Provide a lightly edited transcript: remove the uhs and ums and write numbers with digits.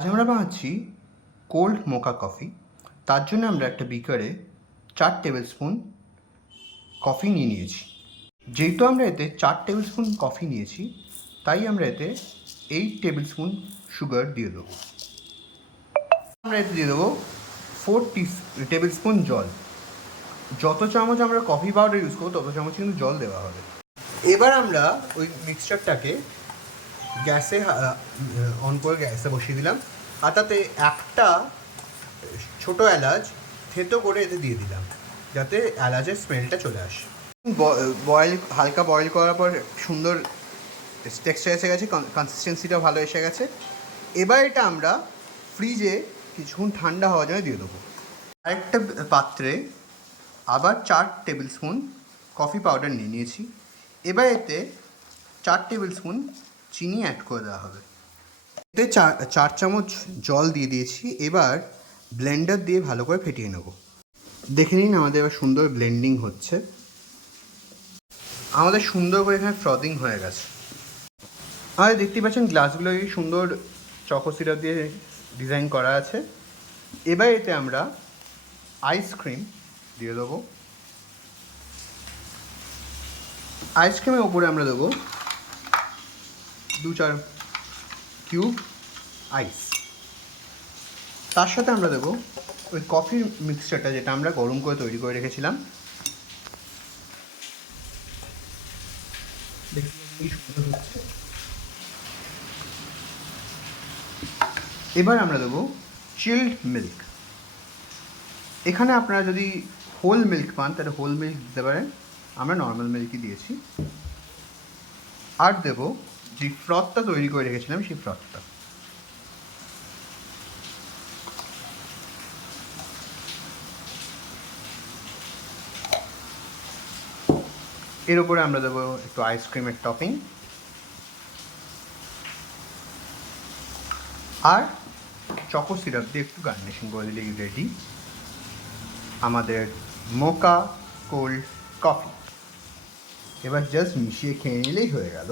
আজ আমরা বানাচ্ছি কোল্ড মোকা কফি। তার জন্য আমরা একটা বিকারে 4 টেবিল স্পুন কফি নিয়েছি। যেহেতু আমরা এতে 4 টেবিল স্পুন কফি নিয়েছি, তাই আমরা এতে 8 টেবিল স্পুন সুগার দিয়ে দেবো। আমরা এতে দিয়ে দেবো 4 টেবিল স্পুন জল। যত চামচ আমরা কফি পাউডার ইউজ করবো তত চামচ কিন্তু জল দেওয়া হবে। এবার আমরা ওই মিক্সচারটাকে গ্যাসে অন করে গ্যাসে বসিয়ে দিলাম, আর তাতে একটা ছোটো এলাচ থেতো করে এতে দিয়ে দিলাম, যাতে এলাচের স্মেলটা চলে আসে। হালকা বয়েল করার পর সুন্দর টেক্সচার এসে গেছে, কনসিস্টেন্সিটা ভালো এসে গেছে। এবার এটা আমরা ফ্রিজে কিছুক্ষণ ঠান্ডা হওয়ার জন্য দিয়ে দেবো। আরেকটা পাত্রে আবার 4 টেবিল স্পুন কফি পাউডার নিয়েছি। এবার এতে 4 টেবিল স্পুন চিনি অ্যাড করে দেওয়া হবে। এতে 4 চামচ জল দিয়ে দিয়েছি। এবার ব্লেন্ডার দিয়ে ভালো করে ফেটিয়ে নেব। দেখে নিন আমাদের এবার সুন্দর ব্লেন্ডিং হচ্ছে। আমাদের সুন্দর করে এখানে ফ্রদিং হয়ে গেছে। আর দেখতে পাচ্ছেন গ্লাসগুলো এই সুন্দর চকো সিরাপ দিয়ে ডিজাইন করা আছে। এবার এতে আমরা আইসক্রিম দিয়ে দেবো। আইসক্রিমের ওপরে আমরা দেবো 2-4 কিউব আইস। তার সাথে আমরা দেবো ওই কফির মিক্সচারটা, যেটা আমরা গরম করে তৈরি করে রেখেছিলাম। এবার আমরা দেবো চিল্ড মিল্ক। এখানে আপনারা যদি হোল মিল্ক পান তাহলে হোল মিল্ক দিতে পারেন, আমরা নর্মাল মিল্কই দিয়েছি। আর দেবো যে ফ্রথটা তৈরি করে রেখেছিলাম সেই ফ্রথটা। এর উপরে আমরা দেবো একটু আইসক্রিমের টপিং, আর চকো সিরাপ দিয়ে একটু গার্নিশিং করে দিলেই রেডি আমাদের মোকা কোল্ড কফি। এবার জাস্ট মিশিয়ে খেয়ে নিলেই হয়ে গেল।